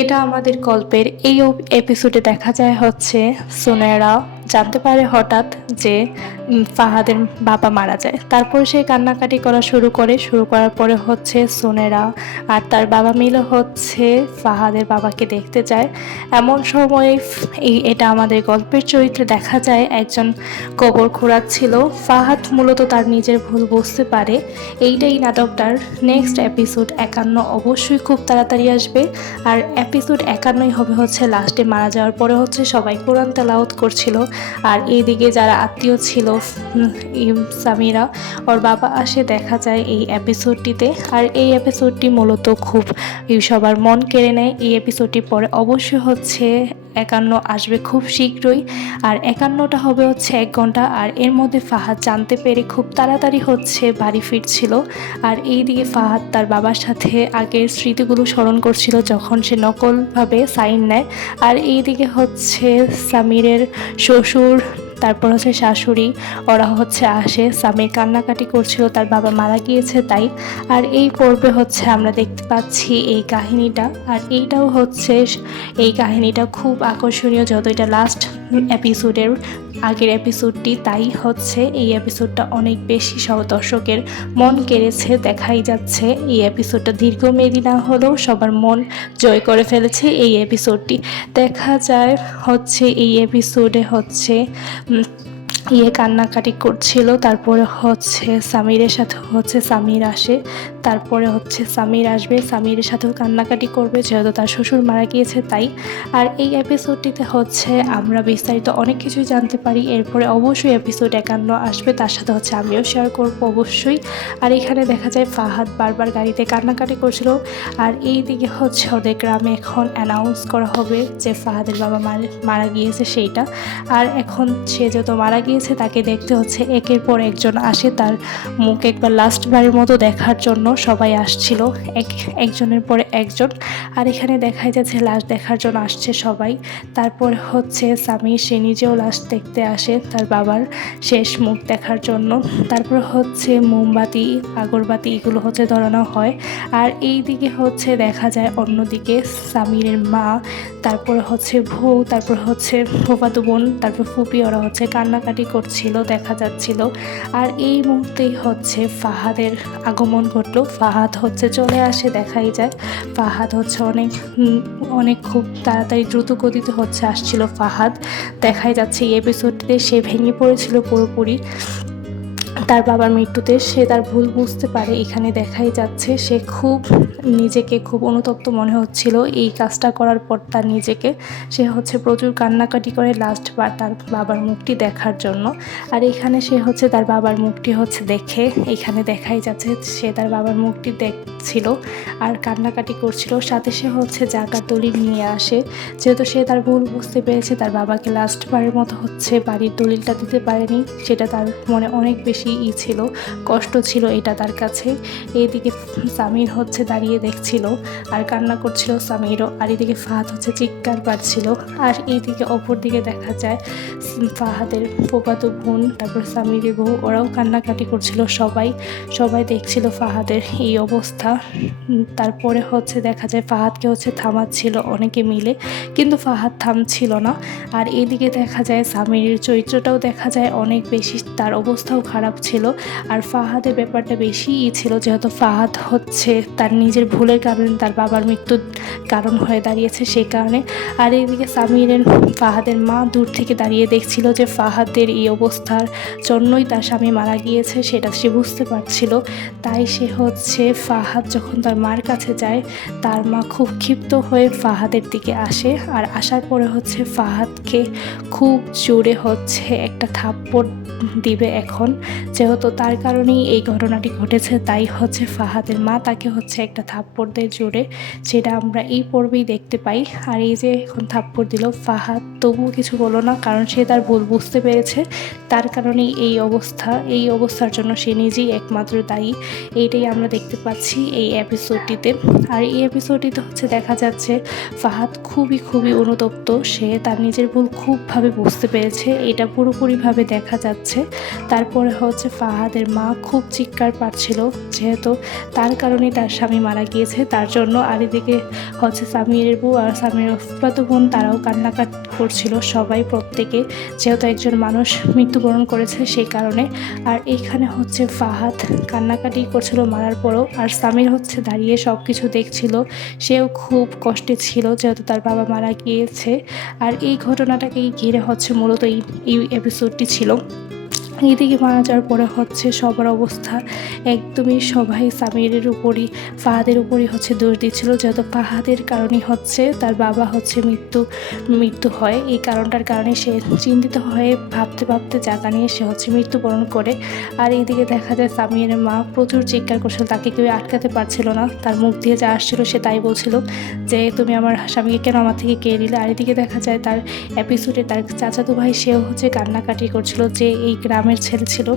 এটা আমাদের গল্পের এই এপিসোডে দেখা যায় হচ্ছে সোনেরা জানতে পারে হঠাৎ যে ফাহাদের বাবা মারা যায়। তারপর সে কান্নাকাটি করা শুরু করার পরে হচ্ছে সোনেরা আর তার বাবা মিলে হচ্ছে ফাহাদের বাবাকে দেখতে যায়। এমন সময় এটা আমাদের গল্পের চরিত্রে দেখা যায় একজন কবর খোঁড়াচ্ছিল। ফাহাদ মূলত তার নিজের ভুল বুঝতে পারে। এইটাই নাটকটার নেক্সট এপিসোড 51 অবশ্যই খুব তাড়াতাড়ি আসবে। আর এপিসোড 51 হবে হচ্ছে লাস্টে মারা যাওয়ার পরে হচ্ছে সবাই কোরআন তেলাওয়াত করছিল। আর এইদিকে যারা আত্মীয় ছিল সামিরা ওর বাবা আসে দেখা যায় এই এপিসোডটিতে। আর এই এপিসোডটি মূলত খুব সবার মন কেড়ে নেয়। এই এপিসোডটি পরে অবশ্যই হচ্ছে 51 আসবে খুব শীঘ্রই। আর 51টা হবে হচ্ছে 1 ঘন্টা। আর এর মধ্যে ফাহাদ জানতে পেরে খুব তাড়াতাড়ি হচ্ছে বাড়ি ফিরছিল। আর এইদিকে ফাহাদ তার বাবার সাথে আগের স্মৃতিগুলো স্মরণ করছিল যখন সে নকলভাবে সাইন নেয়। আর এইদিকে হচ্ছে সামিরের শ্বশুর তারপর হচ্ছে শাশুড়ি ওরা হচ্ছে আসে। সামির কান্নাকাটি করছিল তার বাবা মারা গিয়েছে তাই। আর এই পর্বে হচ্ছে আমরা দেখতে পাচ্ছি এই কাহিনীটা। আর এইটাও হচ্ছে এই কাহিনীটা খুব আকর্ষণীয়, যত এটা লাস্ট এপিসোডের আগের এপিসোডটি, তাই হচ্ছে এই এপিসোডটা অনেক বেশি দর্শকের মন কেড়েছে। দেখাই যাচ্ছে এই এপিসোডটা দীর্ঘমেয়াদী না হলেও সবার মন জয় করে ফেলেছে এই এপিসোডটি। দেখা যায় হচ্ছে এই এপিসোডে হচ্ছে কান্নাকাটি করছিল। তারপরে হচ্ছে সামিরের সাথে হচ্ছে সামির আসে। তারপরে হচ্ছে সামির আসবে, সামিরের সাথেও কান্নাকাটি করবে যেহেতু তার শ্বশুর মারা গিয়েছে তাই। আর এই এপিসোডটিতে হচ্ছে আমরা বিস্তারিত অনেক কিছুই জানতে পারি। এরপরে অবশ্যই এপিসোড 51 আসবে, তার সাথে হচ্ছে আমিও শেয়ার করব অবশ্যই। আর এখানে দেখা যায় ফাহাদ বারবার গাড়িতে কান্নাকাটি করছিল। আর এই দিকে হচ্ছে ওদের গ্রামে এখন অ্যানাউন্স করা হবে যে ফাহাদের বাবা মারা গিয়েছে সেইটা। আর এখন সে যত মারা গিয়েছে তাকে দেখতে হচ্ছে একের পর একজন আসে তার মুখ একবার লাস্ট বারের মতো দেখার জন্য সবাই আসছিল একজনের পরে একজন। আর এখানে দেখা যাচ্ছে লাস্ট দেখার জন্য আসছে সবাই। তারপর হচ্ছে সামির সে নিজেও লাস্ট দেখতে আসে তার বাবার শেষ মুখ দেখার জন্য। তারপর হচ্ছে মোমবাতি আগরবাতি এগুলো হচ্ছে ধরানো হয়। আর এই দিকে হচ্ছে দেখা যায় অন্যদিকে সামিরের মা, তারপর হচ্ছে বউ, তারপর হচ্ছে ফুফাতো বোন, তারপর ফুপি ওরা হচ্ছে কান্নাকাটি করছিল দেখা যাচ্ছিল। আর এই মুহূর্তেই হচ্ছে ফাহাদের আগমন ঘটলো। ফাহাদ হচ্ছে চলে আসে, দেখাই যায় ফাহাদ হচ্ছে অনেক খুব তাড়াতাড়ি দ্রুত গতিতে হচ্ছে আসছিল ফাহাদ। দেখাই যাচ্ছে এই এপিসোডটিতে সে ভেঙে পড়েছিল পুরোপুরি তার বাবার মৃত্যুতে। সে তার ভুল বুঝতে পারে। এখানে দেখাই যাচ্ছে সে নিজেকে খুব অনুতপ্ত মনে হচ্ছিল এই কাজটা করার পর তার নিজেকে। সে হচ্ছে প্রচুর কান্নাকাটি করে লাস্টবার তার বাবার মুখটি দেখার জন্য। আর এখানে সে হচ্ছে তার বাবার মুখটি হচ্ছে দেখে, এখানে দেখাই যাচ্ছে সে তার বাবার মুখটি দেখছিল আর কান্নাকাটি করছিল। সাথে সে হচ্ছে জাকাত দলিল নিয়ে আসে যেহেতু সে তার ভুল বুঝতে পেরেছে। তার বাবাকে লাস্টবারের মতো হচ্ছে বাড়ির দলিলটা দিতে পারেনি, সেটা তার মনে অনেক বেশি ছিল, কষ্ট ছিল এটা তার কাছে। এইদিকে সামির হচ্ছে দাঁড়িয়ে দেখছিল আর কান্না করছিল সামিরও। আর এইদিকে ফাহাদ হচ্ছে চিৎকার পাচ্ছিল। আর এইদিকে অপর দিকে দেখা যায় ফাহাদের ফুফাতো বোন, তারপর সামিরের বউ, ওরাও কান্নাকাটি করছিল। সবাই দেখছিল ফাহাদের এই অবস্থা। তারপরে হচ্ছে দেখা যায় ফাহাদকে হচ্ছে থামাচ্ছিল অনেকে মিলে, কিন্তু ফাহাদ থামছিল না। আর এইদিকে দেখা যায় সামিরের চরিত্রটাও দেখা যায় অনেক বেশি, তার অবস্থাও খারাপ ছিল। আর ফাহাদের ব্যাপারটা বেশিই ছিল যেহেতু ফাহাদ হচ্ছে তার নিজের ভুলের কারণে তার বাবার মৃত্যুর কারণ হয়ে দাঁড়িয়েছে সেই কারণে। আর এইদিকে ফাহাদের মা দূর থেকে দাঁড়িয়ে দেখছিল যে ফাহাদের এই অবস্থার জন্যই তার স্বামী মারা গিয়েছে, সেটা সে বুঝতে পারছিল। তাই সে হচ্ছে ফাহাদ যখন তার মার কাছে যায় তার মা খুব ক্ষিপ্ত হয়ে ফাহাদের দিকে আসে। আর আসার পরে হচ্ছে ফাহাদকে খুব জোরে হচ্ছে একটা থাপ্পড় দিবে এখন, যেহেতু তার কারণেই এই ঘটনাটি ঘটেছে। তাই হচ্ছে ফাহাদের মা তাকে হচ্ছে একটা থাপ্পড় দেয় জোরে, যেটা আমরা এই পর্বেই দেখতে পাই। আর এই যে এখন থাপ্পড় দিল, ফাহাদ তবুও কিছু বলল না কারণ সে তার ভুল বুঝতে পেরেছে। তার কারণেই এই অবস্থার জন্য সে নিজেই একমাত্র দায়ী। এইটাই আমরা দেখতে পাচ্ছি এই এপিসোডটিতে। আর এই এপিসোডটিতে হচ্ছে দেখা যাচ্ছে ফাহাদ খুবই অনুতপ্ত। সে তার নিজের ভুল খুবভাবে বুঝতে পেরেছে, এটা পুরোপুরিভাবে দেখা যাচ্ছে। তারপরে হচ্ছে হচ্ছে ফাহাদের মা খুব চিৎকার পাচ্ছিল, যেহেতু তার কারণেই তার স্বামী মারা গিয়েছে তার জন্য। আর এদিকে হচ্ছে সামিরের বউ আর সামিরের ফুফাতো বোন, তারাও কান্নাকাটি করছিল সবাই প্রত্যেকে, যেহেতু একজন মানুষ মৃত্যুবরণ করেছে সেই কারণে। আর এইখানে হচ্ছে ফাহাদ কান্নাকাটি করছিল মারার পরও, আর সামির হচ্ছে দাঁড়িয়ে সব কিছু দেখছিল। সেও খুব কষ্টে ছিল যেহেতু তার বাবা মারা গিয়েছে। আর এই ঘটনাটাকেই ঘিরে হচ্ছে মূলত এই এপিসোডটি ছিল। এদিকে মারা যাওয়ার পরে হচ্ছে সবার অবস্থা একদমই, সবাই সামিরের উপরই ফাহাদের উপরই হচ্ছে দোষ দিচ্ছিল, যেহেতু ফাহাদের কারণেই হচ্ছে তার বাবা হচ্ছে মৃত্যু হয়। এই কারণটার কারণে সে চিন্তিত হয়ে ভাবতে ভাবতে জায়গা নিয়ে সে হচ্ছে মৃত্যুবরণ করে। আর এইদিকে দেখা যায় সামিরের মা প্রচুর চিৎকার করছিল, তাকে কেউ আটকাতে পারছিল না, তার মুখ দিয়ে যা আসছিল সে তাই বলছিল যে তুমি আমার স্বামীকে কেন আমার থেকে কেড়ে নিলে। আর এদিকে দেখা যায় তার এপিসোডে তার চাচাতো ভাই সেও হচ্ছে কান্নাকাটি করছিল, যে এই গ্রামের ছেলে ছিল,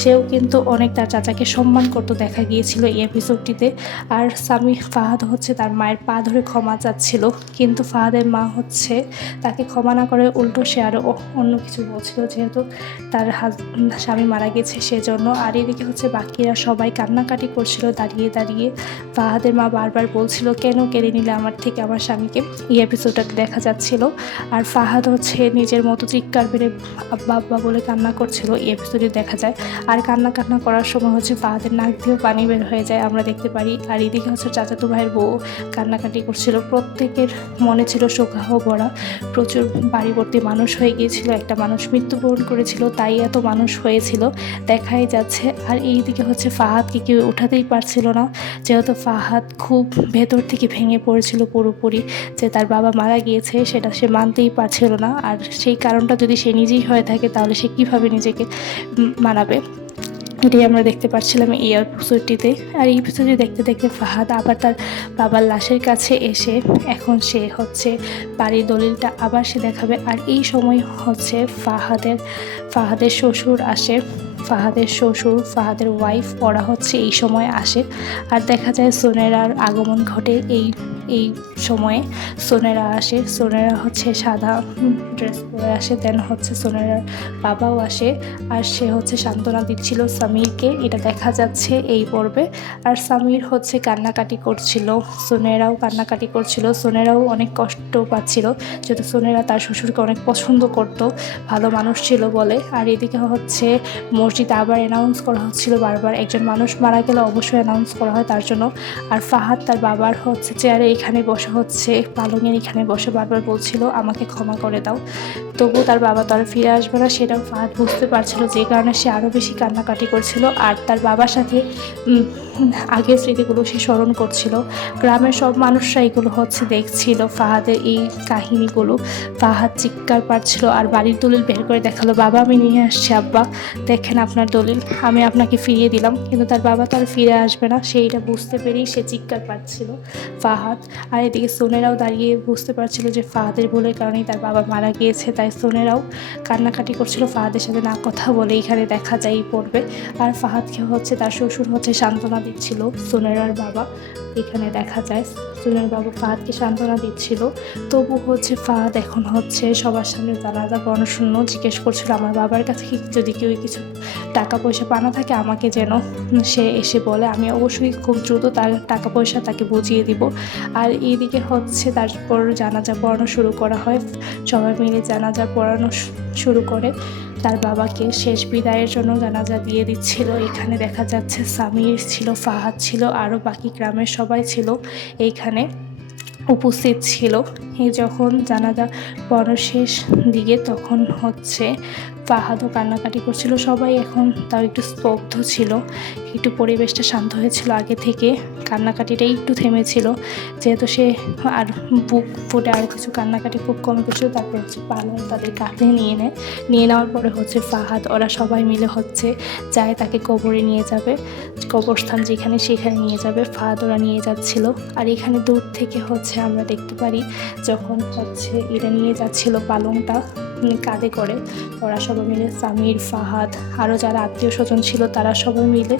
সেও কিন্তু অনেক তার চাচাকে সম্মান করতে দেখা গিয়েছিল এই এপিসোডটিতে। আর ফাহাদ হচ্ছে তার মায়ের পা ধরে ক্ষমা চাচ্ছিল, কিন্তু ফাহাদের মা হচ্ছে তাকে ক্ষমা না করে উল্টো সে আরও অন্য কিছু বলছিল, যেহেতু তার স্বামী মারা গেছে সেজন্য। আর এদিকে হচ্ছে বাকিরা সবাই কান্নাকাটি করছিল দাঁড়িয়ে দাঁড়িয়ে। ফাহাদের মা বারবার বলছিল কেন কেড়ে নিলে আমার থেকে আমার স্বামীকে, এই এপিসোডটাতে দেখা যাচ্ছিল। আর ফাহাদ হচ্ছে নিজের মতো চিৎকার বেড়ে আব্বা আব্বা বলে কান্না করছিল, এই এপিসোডে দেখা যায়। আর কান্না করার সময় হচ্ছে ফাহাদের নাক দিয়েও পানি বের হয়ে যায়, আমরা দেখতে পারি। আর এদিকে হচ্ছে চাচাতো ভাইয়ের বউ কান্নাকাটি করছিল, প্রত্যেকের মনে ছিল শোকাহ ভরা। প্রচুর বাড়িভর্তি মানুষ হয়ে গিয়েছিল, একটা মানুষ মৃত্যুবরণ করেছিল তাই এত মানুষ হয়েছিল দেখাই যাচ্ছে। আর এইদিকে হচ্ছে ফাহাদকে কেউ উঠাতেই পারছিল না, যেহেতু ফাহাদ খুব ভেতর থেকে ভেঙে পড়েছিল পুরোপুরি, যে তার বাবা মারা গিয়েছে সেটা সে মানতেই পারছিল না। আর সেই কারণটা যদি সে নিজেই হয়ে থাকে তাহলে সে কীভাবে নিজেকে মানাবে, এটাই আমরা দেখতে পাচ্ছিলাম এই এপিসোডটিতে। আর এই এপিসোডটি দেখতে দেখতে ফাহাদ আবার তার বাবার লাশের কাছে এসে এখন সে হচ্ছে বাড়ির দলিলটা আবার সে দেখাবে। আর এই সময় হচ্ছে ফাহাদের শ্বশুর আসে, ফাহাদের ওয়াইফ, ওরা হচ্ছে এই সময় আসে। আর দেখা যায় সোনেরার আগমন ঘটে এই সময়ে। সোনেরা আসে, সোনেরা হচ্ছে সাদা ড্রেস পরে আসে, দেন হচ্ছে সোনেরার বাবাও আসে। আর সে হচ্ছে সান্ত্বনা দিচ্ছিল সামিরকে, এটা দেখা যাচ্ছে এই পর্বে। আর সামির হচ্ছে কান্নাকাটি করছিল, সোনেরাও কান্নাকাটি করছিল, সোনেরাও অনেক কষ্ট পাচ্ছিল, যেহেতু সোনেরা তার শ্বশুরকে অনেক পছন্দ করত, ভালো মানুষ ছিল বলে। আর এদিকে হচ্ছে মসজিদে আবার অ্যানাউন্স করা হচ্ছিল বারবার, একজন মানুষ মারা গেলে অবশ্যই অ্যানাউন্স করা হয় তার জন্য। আর ফাহাদ তার বাবার হচ্ছে চেয়ারে এখানে বসে হচ্ছে পালঙের এখানে বসে বারবার বলছিল আমাকে ক্ষমা করে দাও, তবু তার বাবা তো আর ফিরে আসবে না, সেটাও ফাহাদ বুঝতে পারছিল, যে কারণে সে আরও বেশি কান্নাকাটি করছিল। আর তার বাবার সাথে আগের স্মৃতিগুলো সে স্মরণ করছিল। গ্রামের সব মানুষরা এগুলো হচ্ছে দেখছিল ফাহাদের এই কাহিনীগুলো। ফাহাদ চিৎকার পাচ্ছিল আর বাড়ির দলিল বের করে দেখালো, বাবা আমি নিয়ে আসছি, আব্বা দেখেন আপনার দলিল, আমি আপনাকে ফিরিয়ে দিলাম। কিন্তু তার বাবা তো আর ফিরে আসবে না, সেইটা বুঝতে পেরেই সে চিৎকার পাচ্ছিল ফাহাদ। আর এদিকে সোনেরাও দাঁড়িয়ে বুঝতে পারছিল যে ফাহাদের ভুলের কারণেই তার বাবা মারা গিয়েছে, তাই সোনেরাও কান্নাকাটি করছিল ফাহাদের সাথে না কথা বলে, এখানে দেখা যায় পড়বে। আর ফাহাদকে হচ্ছে তার শ্বশুর হচ্ছে সান্ত্বনা দিচ্ছিল, সোনেরার বাবা, এখানে দেখা যায় সোনেরার বাবা ফাহাদকে সান্ত্বনা দিচ্ছিল। তবু হচ্ছে ফাহাদ এখন হচ্ছে সবার সামনে জানাজা পড়ানোর জন্য জিজ্ঞেস করছিল আমার বাবার কাছে যদি কেউ কিছু টাকা পয়সা পানা থাকে আমাকে যেন সে এসে বলে, আমি অবশ্যই খুব দ্রুত তার টাকা পয়সা তাকে বুঝিয়ে দিব। আর এইদিকে হচ্ছে তারপর জানাজা পড়ানো শুরু করা হয়, সবাই মিলে জানাজা পড়ানো শুরু করে, তার বাবাকে শেষ বিদায়ের জন্য জানাজা দিয়ে দিচ্ছিল। এখানে দেখা যাচ্ছে সামির ছিল, ফাহাদ ছিল, আরও বাকি গ্রামের সবাই ছিল এইখানে উপস্থিত ছিল। এই যখন জানাজা পড়ানোর শেষ দিকে তখন হচ্ছে ফাহাদও কান্নাকাটি করছিল, সবাই এখন তাও একটু স্তব্ধ ছিল, একটু পরিবেশটা শান্ত হয়েছিল, আগে থেকে কান্নাকাটিটাই একটু থেমেছিল, যেহেতু সে আর বুক ফুটে আর কিছু কান্নাকাটি খুব কমে গেছিলো। তারপর হচ্ছে পালং তাদের কাঁধে নিয়ে নেওয়ার পরে হচ্ছে ফাহাদ ওরা সবাই মিলে হচ্ছে যায় তাকে কবরে নিয়ে যাবে, কবরস্থান যেখানে সেখানে নিয়ে যাবে, ফাহাদ ওরা নিয়ে যাচ্ছিল। আর এখানে দূর থেকে হচ্ছে আমরা দেখতে পারি যখন হচ্ছে এটা নিয়ে যাচ্ছিল পালংটা, কাঁধে করে ওরা সবাই মিলে সামির, ফাহাদ আরও যারা আত্মীয় স্বজন ছিল তারা সবাই মিলে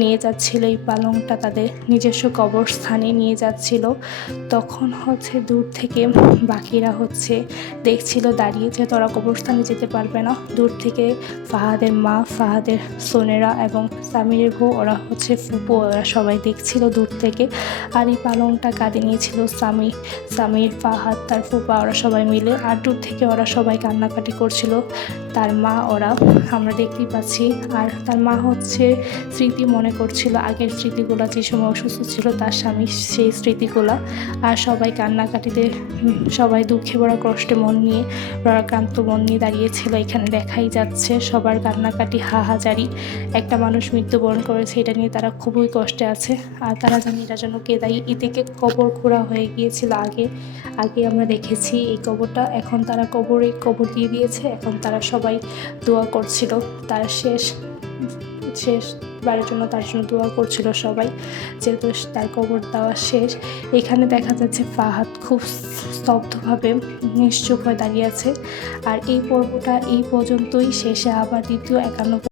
নিয়ে যাচ্ছিল এই পালংটা তাদের নিজস্ব কবরস্থানে নিয়ে যাচ্ছিল। তখন হচ্ছে দূর থেকে বাকিরা হচ্ছে দেখছিল দাঁড়িয়ে, যেহেতু ওরা কবরস্থানে যেতে পারবে না। দূর থেকে ফাহাদের মা, ফাহাদের সোনেরা এবং সামিরের বউ, ওরা হচ্ছে ফুপু, ওরা সবাই দেখছিল দূর থেকে। আর এই পালংটা কাঁধে নিয়েছিল সামির, ফাহাদ, তার ফুপা, ওরা সবাই মিলে। আর দূর থেকে ওরা সবাই কান্নাকাটি করছিল। তার মা, ওরা আমরা দেখতেই পাচ্ছি। আর তার মা হচ্ছে স্মৃতি মনে করছিল, আগের স্মৃতিগুলো, যে সময় অসুস্থ ছিল তার স্বামী, সেই স্মৃতিগুলো। আর সবাই কান্নাকাটিতে, সবাই দুঃখে ভরা কষ্টে মন নিয়ে, ভারাক্রান্ত মন নিয়ে দাঁড়িয়েছিল। এখানে দেখাই যাচ্ছে সবার কান্নাকাটি, হাহাজারি। একটা মানুষ মৃত্যুবরণ করেছে, এটা নিয়ে তারা খুবই কষ্টে আছে। আর তারা জানি এটা যেন কেদাই ইদিকে কবর খোঁড়া হয়ে গিয়েছিল আগে আমরা দেখেছি এই কবরটা। এখন তারা কবর দিয়ে দিয়েছে। এখন তারা সবাই দোয়া করছিল তার শেষবারের জন্য, তার জন্য দোয়া করছিল সবাই, যেহেতু তার কবর দেওয়া শেষ। এখানে দেখা যাচ্ছে ফাহাদ খুব স্তব্ধভাবে নিশ্চুপ হয়ে দাঁড়িয়ে আছে। আর এই পর্বটা এই পর্যন্তই শেষে আবার দ্বিতীয় 51